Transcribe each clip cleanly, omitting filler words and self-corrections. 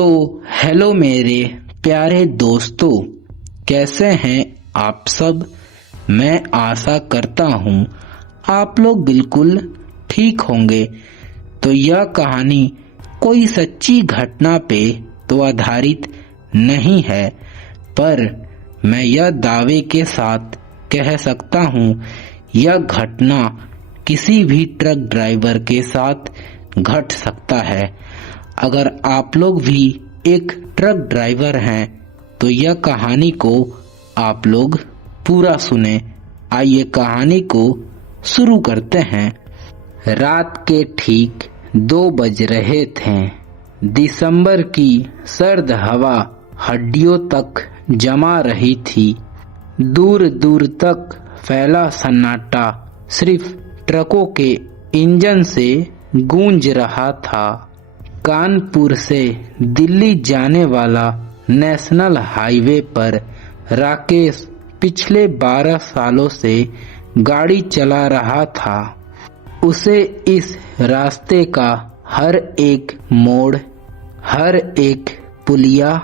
तो हेलो मेरे प्यारे दोस्तों, कैसे हैं आप सब। मैं आशा करता हूँ आप लोग बिल्कुल ठीक होंगे। तो यह कहानी कोई सच्ची घटना पे तो आधारित नहीं है, पर मैं यह दावे के साथ कह सकता हूँ यह घटना किसी भी ट्रक ड्राइवर के साथ घट सकता है। अगर आप लोग भी एक ट्रक ड्राइवर हैं तो यह कहानी को आप लोग पूरा सुने। आइए कहानी को शुरू करते हैं। रात के ठीक 2 बज रहे थे। दिसंबर की सर्द हवा हड्डियों तक जमा रही थी। दूर दूर तक फैला सन्नाटा सिर्फ ट्रकों के इंजन से गूंज रहा था। कानपुर से दिल्ली जाने वाला नेशनल हाईवे पर राकेश पिछले 12 सालों से गाड़ी चला रहा था। उसे इस रास्ते का हर एक मोड़, हर एक पुलिया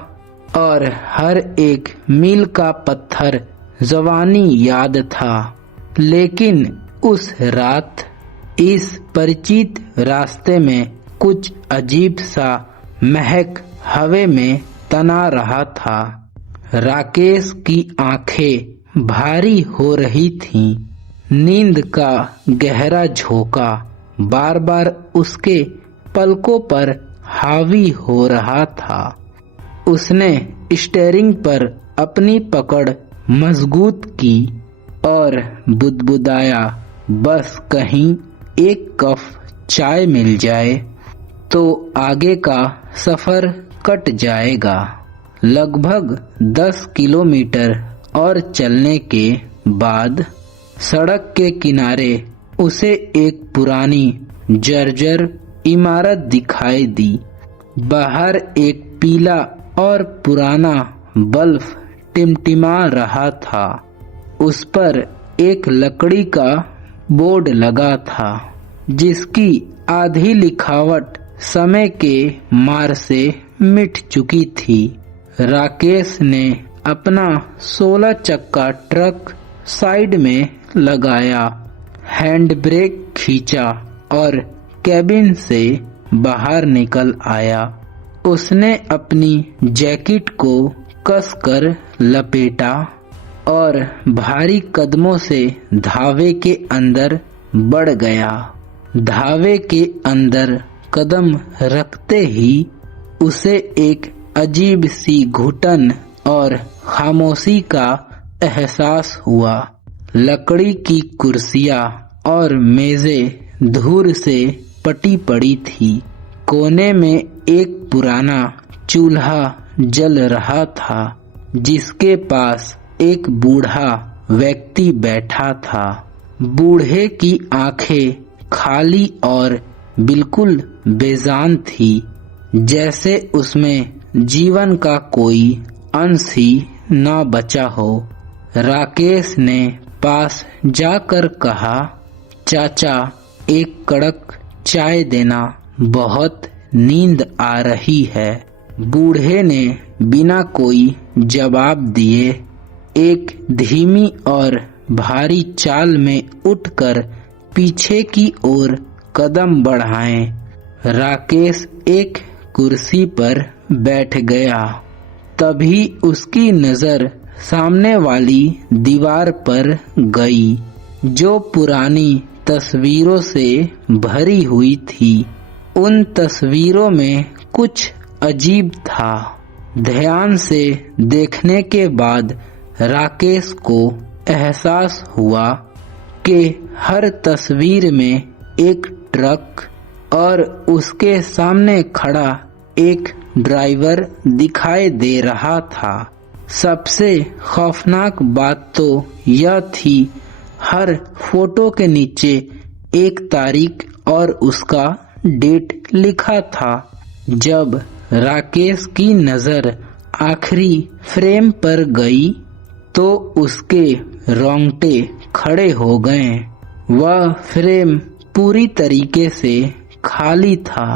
और हर एक मील का पत्थर जवानी याद था। लेकिन उस रात इस परिचित रास्ते में कुछ अजीब सा महक हवा में तना रहा था। राकेश की आंखें भारी हो रही थीं। नींद का गहरा झोंका बार बार उसके पलकों पर हावी हो रहा था। उसने स्टीयरिंग पर अपनी पकड़ मजबूत की और बुदबुदाया, बस कहीं एक कप चाय मिल जाए तो आगे का सफर कट जाएगा। लगभग 10 किलोमीटर और चलने के बाद सड़क के किनारे उसे एक पुरानी जर्जर इमारत दिखाई दी। बाहर एक पीला और पुराना बल्ब टिमटिमा रहा था। उस पर एक लकड़ी का बोर्ड लगा था जिसकी आधी लिखावट समय के मार से मिट चुकी थी। राकेश ने अपना 16 चक्का ट्रक साइड में लगाया, हैंड ब्रेक खींचा और कैबिन से बाहर निकल आया। उसने अपनी जैकेट को कसकर लपेटा और भारी कदमों से धावे के अंदर बढ़ गया। धावे के अंदर कदम रखते ही उसे एक अजीब सी घुटन और खामोशी का एहसास हुआ। लकड़ी की कुर्सियां और मेजें धूल से पटी पड़ी थी। कोने में एक पुराना चूल्हा जल रहा था जिसके पास एक बूढ़ा व्यक्ति बैठा था। बूढ़े की आंखें खाली और बिल्कुल बेजान थी, जैसे उसमें जीवन का कोई अंश ही न बचा हो। राकेश ने पास जाकर कहा, चाचा एक कड़क चाय देना, बहुत नींद आ रही है। बूढ़े ने बिना कोई जवाब दिए एक धीमी और भारी चाल में उठकर पीछे की ओर कदम बढ़ाए। राकेश एक कुर्सी पर बैठ गया। तभी उसकी नजर सामने वाली दीवार पर गई, जो पुरानी तस्वीरों से भरी हुई थी। उन तस्वीरों में कुछ अजीब था। ध्यान से देखने के बाद राकेश को एहसास हुआ कि हर तस्वीर में एक ट्रक और उसके सामने खड़ा एक ड्राइवर दिखाई दे रहा था। सबसे खौफनाक बात तो यह थी, हर फोटो के नीचे एक तारीख और उसका डेट लिखा था। जब राकेश की नजर आखिरी फ्रेम पर गई तो उसके रोंगटे खड़े हो गए। वह फ्रेम पूरी तरीके से खाली था,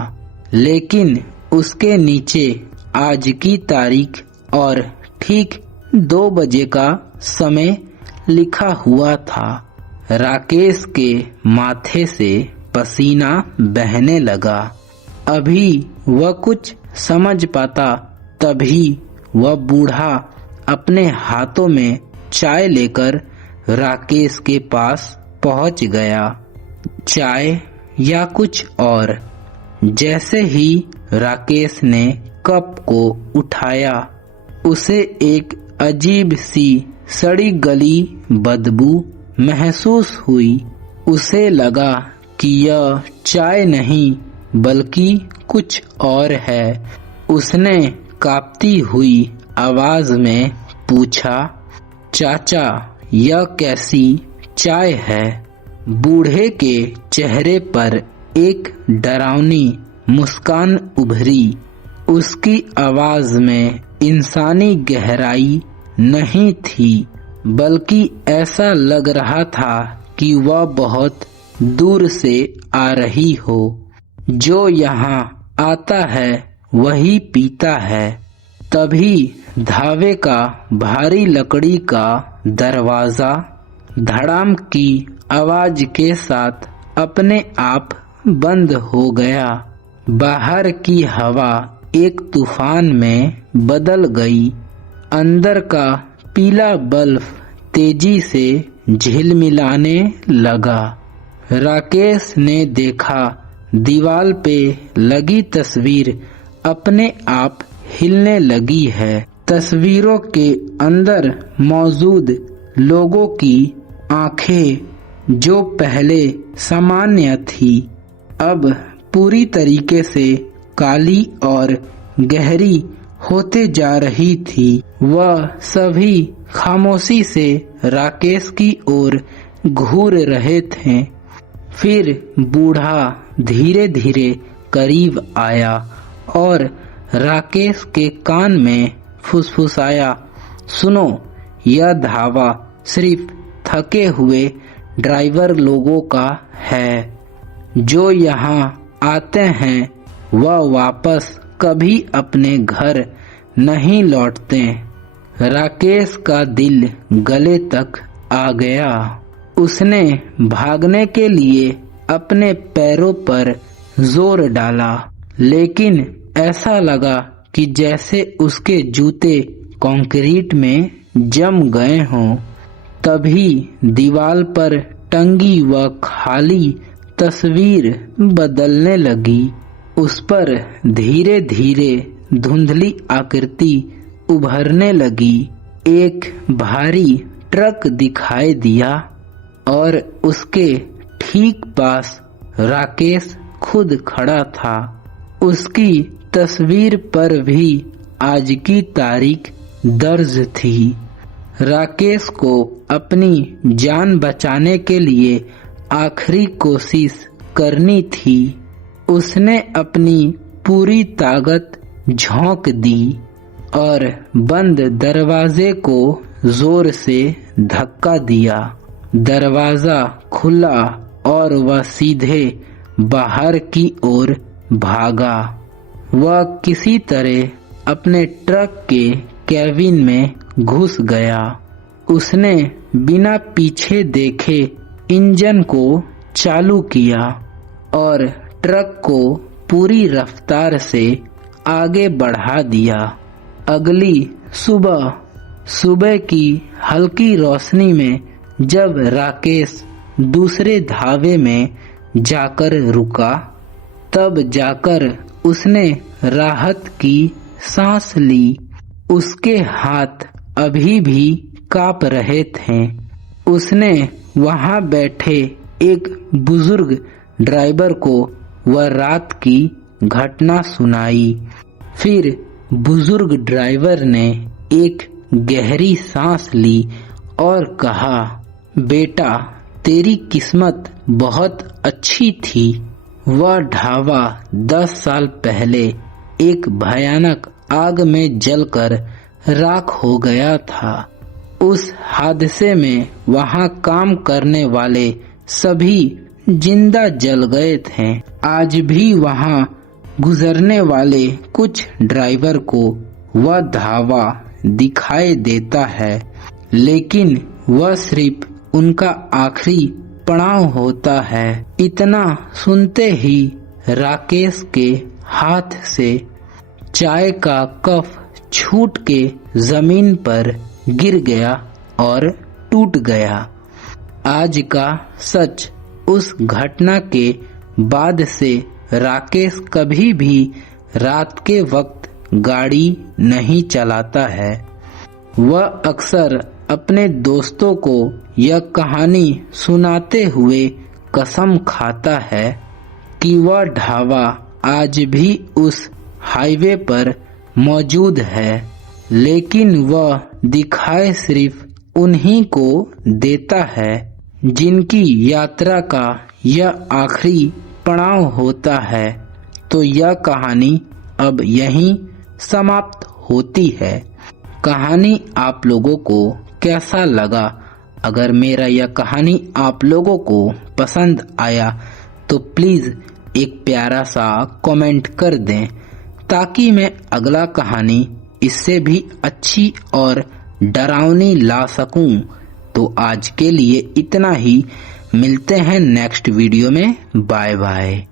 लेकिन उसके नीचे आज की तारीख और ठीक 2 बजे का समय लिखा हुआ था। राकेश के माथे से पसीना बहने लगा। अभी वह कुछ समझ पाता तभी वह बूढ़ा अपने हाथों में चाय लेकर राकेश के पास पहुंच गया। चाय या कुछ और। जैसे ही राकेश ने कप को उठाया, उसे एक अजीब सी सड़ी गली बदबू महसूस हुई। उसे लगा कि यह चाय नहीं बल्कि कुछ और है। उसने कांपती हुई आवाज में पूछा, चाचा, यह कैसी चाय है? बूढ़े के चेहरे पर एक डरावनी मुस्कान उभरी। उसकी आवाज में इंसानी गहराई नहीं थी, बल्कि ऐसा लग रहा था कि वह बहुत दूर से आ रही हो। जो यहाँ आता है वही पीता है। तभी धावे का भारी लकड़ी का दरवाजा धड़ाम की आवाज के साथ अपने आप बंद हो गया। बाहर की हवा एक तूफान में बदल गई। अंदर का पीला बल्ब तेजी से झिलमिलाने लगा। राकेश ने देखा, दीवार पे लगी तस्वीर अपने आप हिलने लगी है। तस्वीरों के अंदर मौजूद लोगों की आंखें, जो पहले सामान्य थी, अब पूरी तरीके से काली और गहरी होते जा रही थी। वह सभी खामोशी से राकेश की ओर घूर रहे थे। फिर बूढ़ा धीरे धीरे करीब आया और राकेश के कान में फुसफुसाया, सुनो, यह धावा सिर्फ थके हुए ड्राइवर लोगों का है। जो यहाँ आते हैं वह वापस कभी अपने घर नहीं लौटते। राकेश का दिल गले तक आ गया। उसने भागने के लिए अपने पैरों पर जोर डाला, लेकिन ऐसा लगा कि जैसे उसके जूते कंक्रीट में जम गए हों। तभी दीवार पर टंगी वह खाली तस्वीर बदलने लगी। उस पर धीरे धीरे धुंधली आकृति उभरने लगी। एक भारी ट्रक दिखाई दिया और उसके ठीक पास राकेश खुद खड़ा था। उसकी तस्वीर पर भी आज की तारीख दर्ज थी। राकेश को अपनी जान बचाने के लिए आखिरी कोशिश करनी थी। उसने अपनी पूरी ताकत झोंक दी और बंद दरवाजे को जोर से धक्का दिया। दरवाजा खुला और वह सीधे बाहर की ओर भागा। वह किसी तरह अपने ट्रक के कैबिन में घुस गया। उसने बिना पीछे देखे इंजन को चालू किया और ट्रक को पूरी रफ्तार से आगे बढ़ा दिया। अगली सुबह की हल्की रोशनी में जब राकेश दूसरे धावे में जाकर रुका, तब जाकर उसने राहत की सांस ली। उसके हाथ अभी भी कांप रहे थे। उसने वहां बैठे एक बुजुर्ग ड्राइवर को वह रात की घटना सुनाई। फिर बुजुर्ग ड्राइवर ने एक गहरी सांस ली और कहा, बेटा, तेरी किस्मत बहुत अच्छी थी। वह ढाबा 10 साल पहले एक भयानक आग में जलकर राख हो गया था। उस हादसे में वहां काम करने वाले सभी जिंदा जल गए थे। आज भी वहां गुजरने वाले कुछ ड्राइवर को वह ढाबा दिखाई देता है, लेकिन वह सिर्फ उनका आखिरी पड़ाव होता है। इतना सुनते ही राकेश के हाथ से चाय का कप छूट के जमीन पर गिर गया और टूट गया। आज का सच, उस घटना के बाद से राकेश कभी भी रात के वक्त गाड़ी नहीं चलाता है। वह अक्सर अपने दोस्तों को यह कहानी सुनाते हुए कसम खाता है कि वह ढाबा आज भी उस हाईवे पर मौजूद है, लेकिन वह दिखाई सिर्फ उन्हीं को देता है जिनकी यात्रा का यह आखिरी पड़ाव होता है। तो यह कहानी अब यहीं समाप्त होती है। कहानी आप लोगों को कैसा लगा? अगर मेरा यह कहानी आप लोगों को पसंद आया तो प्लीज एक प्यारा सा कमेंट कर दें, ताकि मैं अगला कहानी इससे भी अच्छी और डरावनी ला सकूं। तो आज के लिए इतना ही, मिलते हैं नेक्स्ट वीडियो में। Bye bye.